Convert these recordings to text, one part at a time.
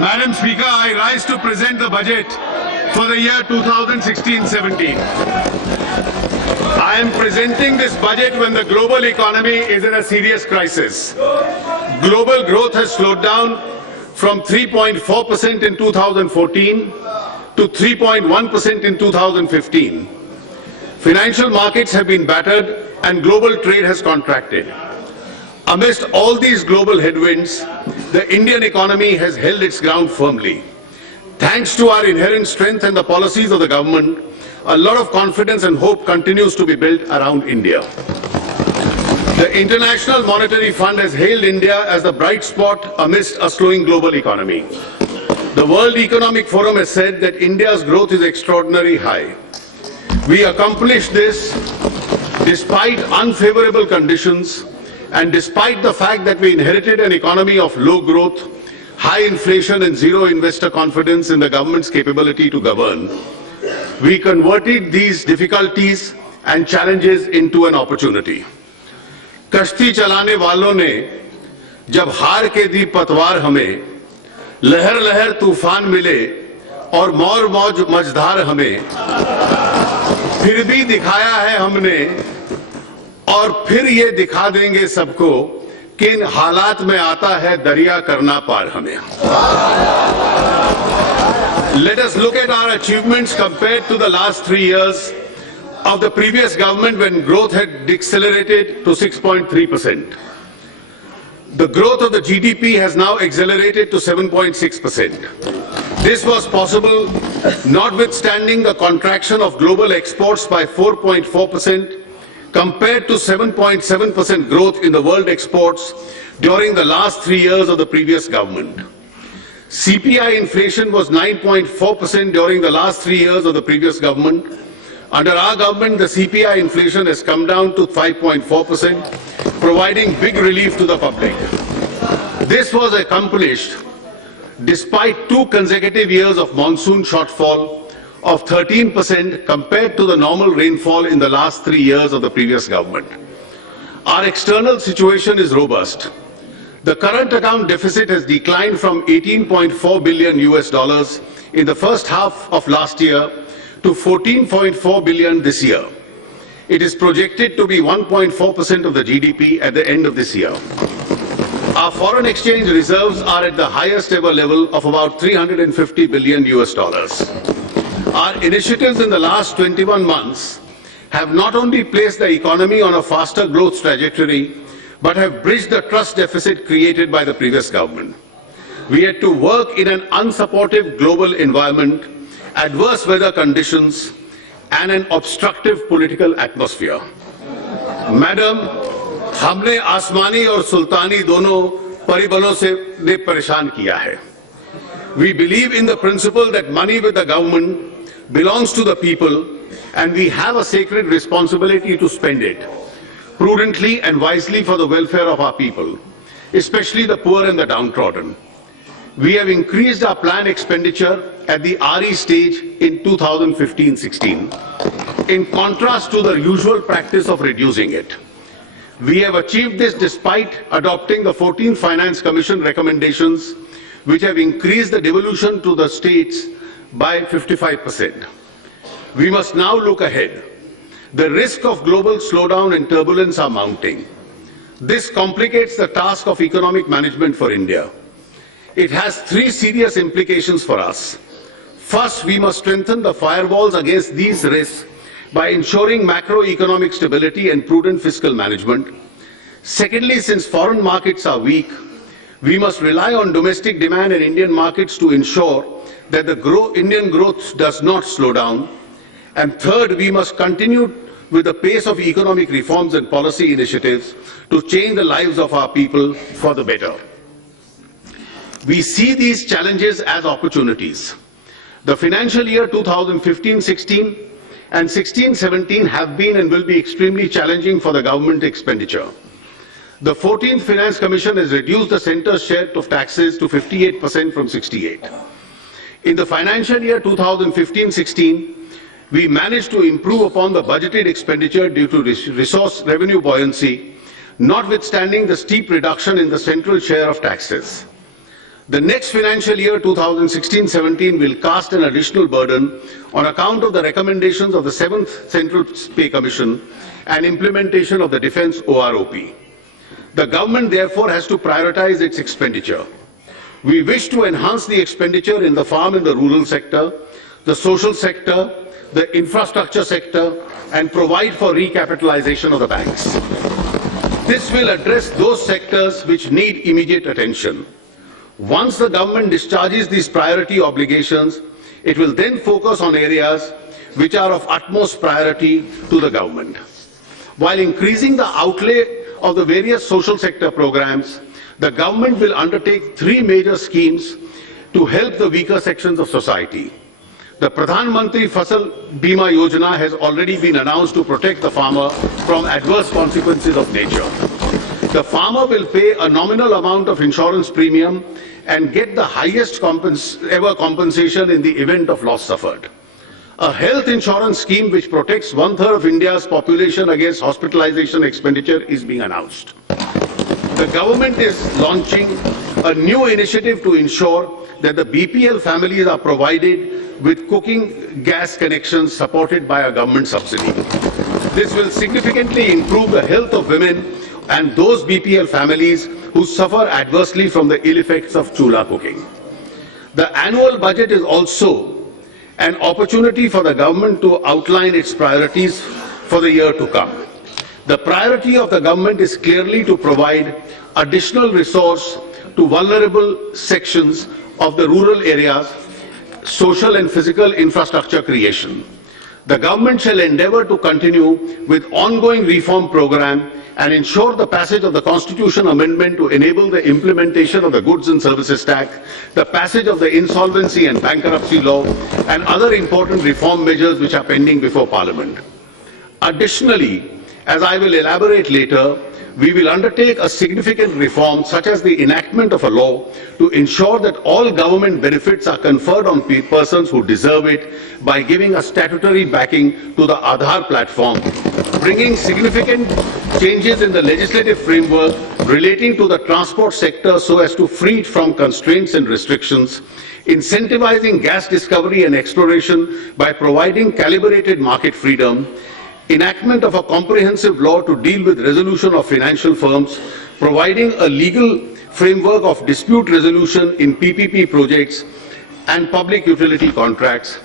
Madam Speaker, I rise to present the budget for the year 2016-17. I am presenting this budget when the global economy is in a serious crisis. Global growth has slowed down from 3.4% in 2014 to 3.1% in 2015. Financial markets have been battered and global trade has contracted. Amidst all these global headwinds, the Indian economy has held its ground firmly. Thanks to our inherent strength and the policies of the government, a lot of confidence and hope continues to be built around India. The International Monetary Fund has hailed India as the bright spot amidst a slowing global economy. The World Economic Forum has said that India's growth is extraordinarily high. We accomplished this despite unfavorable conditions and despite the fact that we inherited an economy of low growth, high inflation and zero investor confidence in the government's capability to govern. We converted these difficulties and challenges into an opportunity. कश्ती चलाने वालों ने जब हार के दी पतवार हमें, लहर लहर तूफान मिले और मौर मौज मझधार हमें, फिर भी दिखाया है हमने और फिर ये दिखा देंगे सबको कि इन हालात में आता है दरिया करना पार हमें. Let us look at our achievements compared to the last 3 years of the previous government when growth had decelerated to 6.3%. The growth of the GDP has now accelerated to 7.6%. This was possible notwithstanding the contraction of global exports by 4.4% compared to 7.7% growth in the world exports during the last 3 years of the previous government. CPI inflation was 9.4% during the last 3 years of the previous government. Under our government, the CPI inflation has come down to 5.4%, providing big relief to the public. This was accomplished despite 2 consecutive years of monsoon shortfall of 13% compared to the normal rainfall in the last 3 years of the previous government. Our external situation is robust. The current account deficit has declined from $18.4 billion in the first half of last year to $14.4 billion this year. It is projected to be 1.4% of the GDP at the end of this year. Our foreign exchange reserves are at the highest ever level of about $350 billion. Our initiatives in the last 21 months have not only placed the economy on a faster growth trajectory, but have bridged the trust deficit created by the previous government. We had to work in an unsupportive global environment, adverse weather conditions, and an obstructive political atmosphere. Madam, हमने आसमानी और सुल्तानी दोनों परिबलों से ने परेशान किया है. We believe in the principle that money with the government belongs to the people, and we have a sacred responsibility to spend it prudently and wisely for the welfare of our people, especially the poor and the downtrodden. We have increased our planned expenditure at the RE stage in 2015-16, in contrast to the usual practice of reducing it. We have achieved this despite adopting the 14th Finance Commission recommendations, which have increased the devolution to the states by 55%. We must now look ahead. The risk of global slowdown and turbulence are mounting. This complicates the task of economic management for India. It has 3 serious implications for us. First, we must strengthen the firewalls against these risks by ensuring macroeconomic stability and prudent fiscal management. Secondly, since foreign markets are weak, we must rely on domestic demand and Indian markets to ensure that the Indian growth does not slow down. And third, we must continue with the pace of economic reforms and policy initiatives to change the lives of our people for the better. We see these challenges as opportunities. The financial year 2015-16 and 16-17 have been and will be extremely challenging for the government expenditure. The 14th Finance Commission has reduced the centre's share of taxes to 58% from 68%. In the financial year 2015-16, we managed to improve upon the budgeted expenditure due to resource revenue buoyancy, notwithstanding the steep reduction in the central share of taxes. The next financial year, 2016-17, will cast an additional burden on account of the recommendations of the 7th Central Pay Commission and implementation of the Defence OROP. The government therefore has to prioritize its expenditure. We wish to enhance the expenditure in the farm and the rural sector, the social sector, the infrastructure sector, and provide for recapitalization of the banks. This will address those sectors which need immediate attention. Once the government discharges these priority obligations, it will then focus on areas which are of utmost priority to the government. While increasing the outlay of the various social sector programs, the government will undertake 3 major schemes to help the weaker sections of society. The Pradhan Mantri Fasal Bima Yojana has already been announced to protect the farmer from adverse consequences of nature. The farmer will pay a nominal amount of insurance premium and get the highest ever compensation in the event of loss suffered. A health insurance scheme which protects 1/3 of India's population against hospitalization expenditure is being announced. The government is launching a new initiative to ensure that the BPL families are provided with cooking gas connections supported by a government subsidy. This will significantly improve the health of women and those BPL families who suffer adversely from the ill effects of chula cooking. The annual budget is also an opportunity for the government to outline its priorities for the year to come. The priority of the government is clearly to provide additional resource to vulnerable sections of the rural areas, social and physical infrastructure creation. The government shall endeavour to continue with ongoing reform program and ensure the passage of the Constitution Amendment to enable the implementation of the Goods and Services Tax, the passage of the Insolvency and Bankruptcy Law, and other important reform measures which are pending before Parliament. Additionally, as I will elaborate later, we will undertake a significant reform such as the enactment of a law to ensure that all government benefits are conferred on persons who deserve it by giving a statutory backing to the Aadhaar platform, bringing significant changes in the legislative framework relating to the transport sector so as to free it from constraints and restrictions, incentivizing gas discovery and exploration by providing calibrated market freedom, enactment of a comprehensive law to deal with resolution of financial firms, providing a legal framework of dispute resolution in PPP projects and public utility contracts,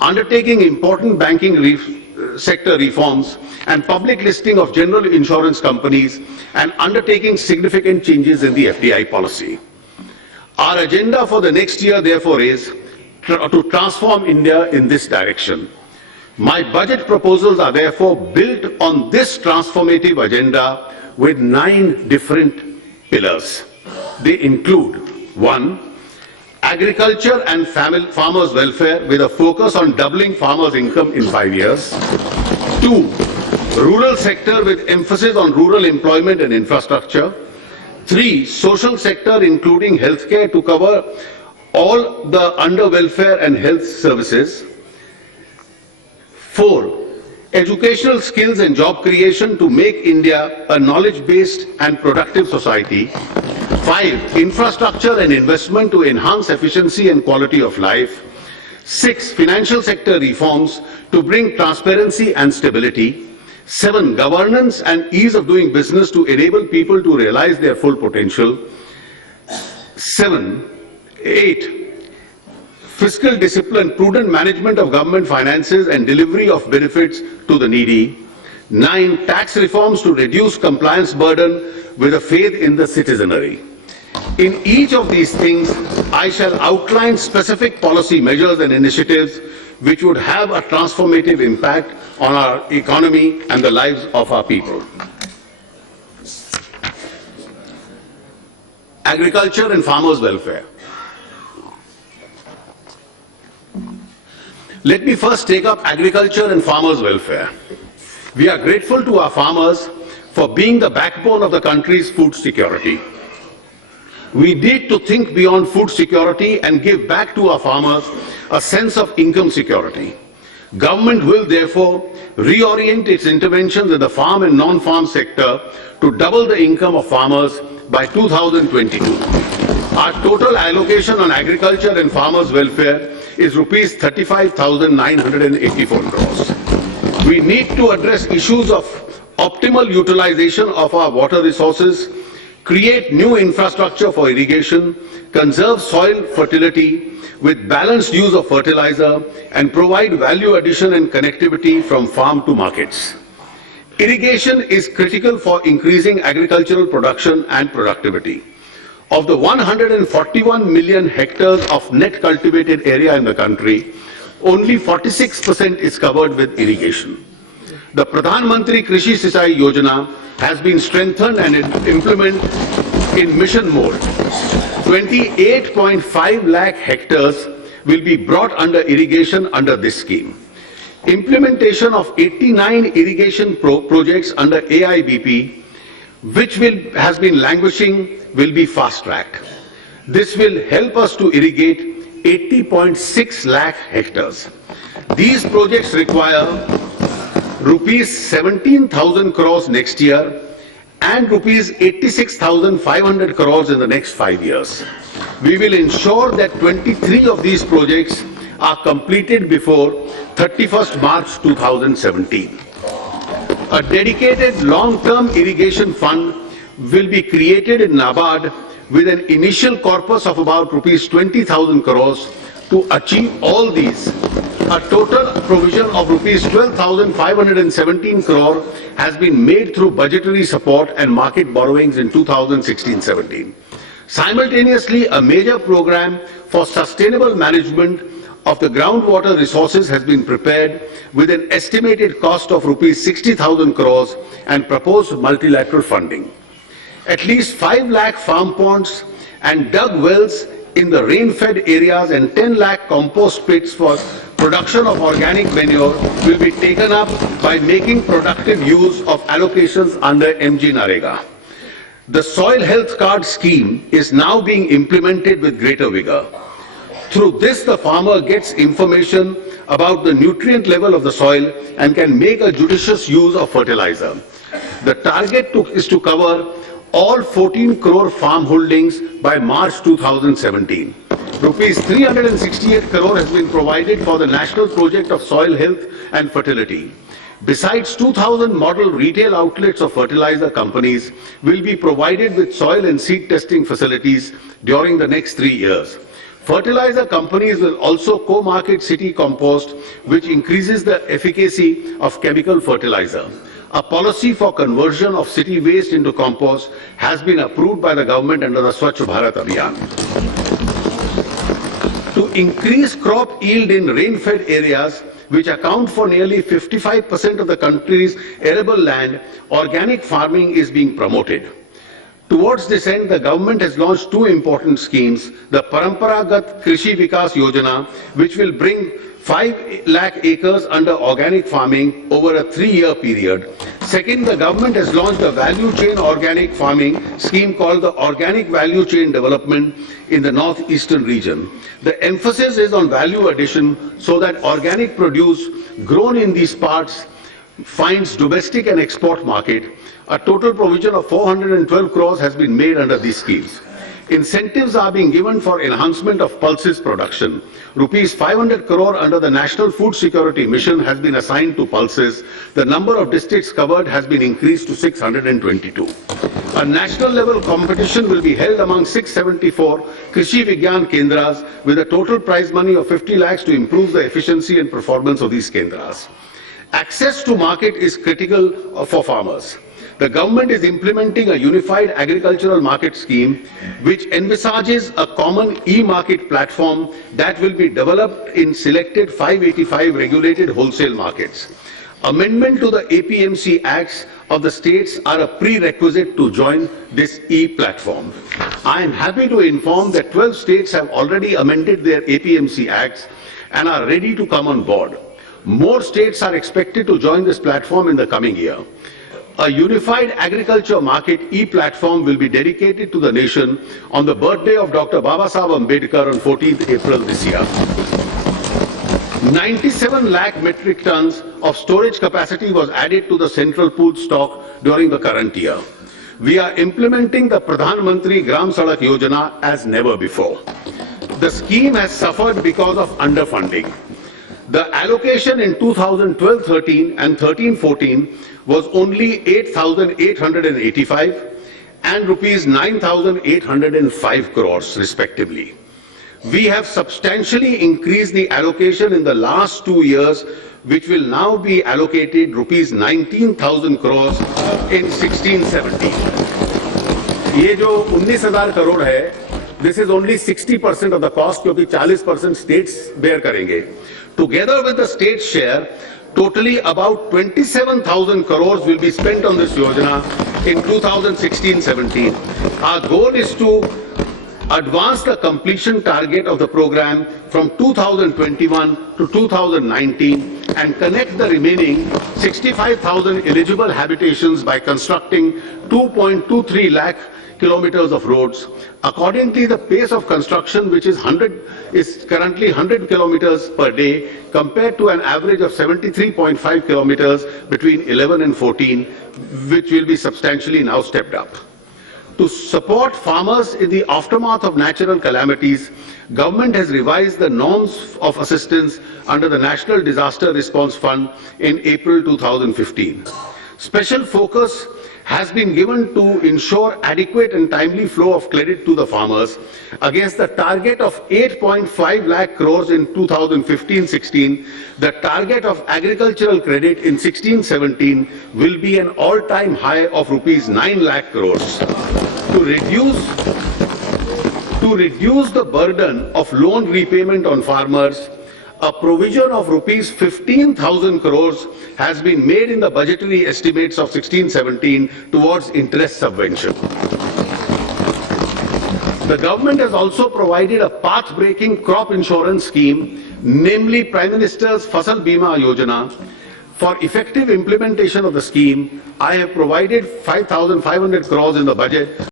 undertaking important banking sector reforms and public listing of general insurance companies, and undertaking significant changes in the FDI policy. Our agenda for the next year, therefore, is to transform India in this direction. My budget proposals are therefore built on this transformative agenda with 9 different pillars. They include 1. Agriculture and farmers' welfare with a focus on doubling farmers' income in 5 years. 2. Rural sector with emphasis on rural employment and infrastructure. 3. Social sector including healthcare to cover all the under welfare and health services. 4. Educational skills and job creation to make India a knowledge-based and productive society. 5. Infrastructure and investment to enhance efficiency and quality of life. 6. Financial sector reforms to bring transparency and stability. 7. Governance and ease of doing business to enable people to realize their full potential. 8. Fiscal discipline, prudent management of government finances and delivery of benefits to the needy. 9. Tax reforms to reduce compliance burden with a faith in the citizenry. In each of these things, I shall outline specific policy measures and initiatives which would have a transformative impact on our economy and the lives of our people. Agriculture and farmers' welfare. Let me first take up agriculture and farmers' welfare. We are grateful to our farmers for being the backbone of the country's food security. We need to think beyond food security and give back to our farmers a sense of income security. Government will therefore reorient its interventions in the farm and non-farm sector to double the income of farmers by 2022. Our total allocation on agriculture and farmers' welfare is rupees 35,984 crores. We need to address issues of optimal utilization of our water resources, create new infrastructure for irrigation, conserve soil fertility with balanced use of fertilizer, and provide value addition and connectivity from farm to markets. Irrigation is critical for increasing agricultural production and productivity. Of the 141 million hectares of net cultivated area in the country, only 46% is covered with irrigation. The Pradhan Mantri Krishi Sichai Yojana has been strengthened and implemented in mission mode. 28.5 lakh hectares will be brought under irrigation under this scheme. Implementation of 89 irrigation projects under AIBP, which has been languishing, will be fast-tracked. This will help us to irrigate 80.6 lakh hectares. These projects require rupees 17,000 crores next year and rupees 86,500 crores in the next 5 years. We will ensure that 23 of these projects are completed before 31st March 2017. A dedicated long-term irrigation fund will be created in NABARD with an initial corpus of about rupees 20,000 crores to achieve all these. A total provision of rupees 12,517 crore has been made through budgetary support and market borrowings in 2016-17. Simultaneously, a major program for sustainable management of the groundwater resources has been prepared with an estimated cost of rupees 60,000 crores and proposed multilateral funding. At least 5 lakh farm ponds and dug wells in the rain-fed areas and 10 lakh compost pits for production of organic manure will be taken up by making productive use of allocations under MG Narega. The Soil Health Card scheme is now being implemented with greater vigor. Through this, the farmer gets information about the nutrient level of the soil and can make a judicious use of fertilizer. The target is to cover all 14 crore farm holdings by March 2017. Rupees 368 crore has been provided for the National Project of Soil Health and Fertility. Besides, 2,000 model retail outlets of fertilizer companies will be provided with soil and seed testing facilities during the next 3 years. Fertilizer companies will also co-market city compost, which increases the efficacy of chemical fertilizer. A policy for conversion of city waste into compost has been approved by the government under the Swachh Bharat Abhiyan. To increase crop yield in rain-fed areas, which account for nearly 55% of the country's arable land, organic farming is being promoted. Towards this end, the government has launched 2 important schemes: the Paramparagat Krishi Vikas Yojana, which will bring 5 lakh acres under organic farming over a 3-year period. Second, the government has launched a value chain organic farming scheme called the Organic Value Chain Development in the northeastern region. The emphasis is on value addition so that organic produce grown in these parts finds domestic and export market. A total provision of 412 crores has been made under these schemes. Incentives are being given for enhancement of pulses production. Rupees 500 crore under the National Food Security Mission has been assigned to pulses. The number of districts covered has been increased to 622. A national level competition will be held among 674 Krishi Vigyan Kendras with a total prize money of 50 lakhs to improve the efficiency and performance of these Kendras. Access to market is critical for farmers. The government is implementing a unified agricultural market scheme which envisages a common e-market platform that will be developed in selected 585 regulated wholesale markets. Amendment to the APMC Acts of the states are a prerequisite to join this e-platform. I am happy to inform that 12 states have already amended their APMC Acts and are ready to come on board. More states are expected to join this platform in the coming year. A unified agriculture market e-platform will be dedicated to the nation on the birthday of Dr. Babasaheb Ambedkar on 14th April this year. 97 lakh metric tons of storage capacity was added to the central pool stock during the current year. we are implementing the Pradhan Mantri Gram Sadak Yojana as never before. The scheme has suffered because of underfunding. The allocation in 2012-13 and 13-14 was only 8,885 and rupees 9,805 crores respectively. We have substantially increased the allocation in the last 2 years, which will now be allocated rupees 19,000 crores in 16-17. ये जो 19,000 करोड़ है, this is only 60% of the cost, क्योंकि 40% states bear करेंगे. Together with the state share, totally about 27,000 crores will be spent on this Yojana in 2016-17. Our goal is to advance the completion target of the program from 2021 to 2019 and connect the remaining 65,000 eligible habitations by constructing 2.23 lakh kilometers of roads. Accordingly, the pace of construction, which is currently 100 kilometers per day, compared to an average of 73.5 kilometers between 11 and 14, which will be substantially now stepped up. To support farmers in the aftermath of natural calamities, government has revised the norms of assistance under the National Disaster Response Fund in April 2015. Special focus has been given to ensure adequate and timely flow of credit to the farmers. Against the target of 8.5 lakh crores in 2015-16, the target of agricultural credit in 16-17 will be an all-time high of rupees 9 lakh crores. To reduce the burden of loan repayment on farmers, a provision of rupees 15,000 crores has been made in the budgetary estimates of 16-17 towards interest subvention. The government has also provided a path-breaking crop insurance scheme, namely Prime Minister's Fasal Bima Yojana. For effective implementation of the scheme, I have provided 5,500 crores in the budget.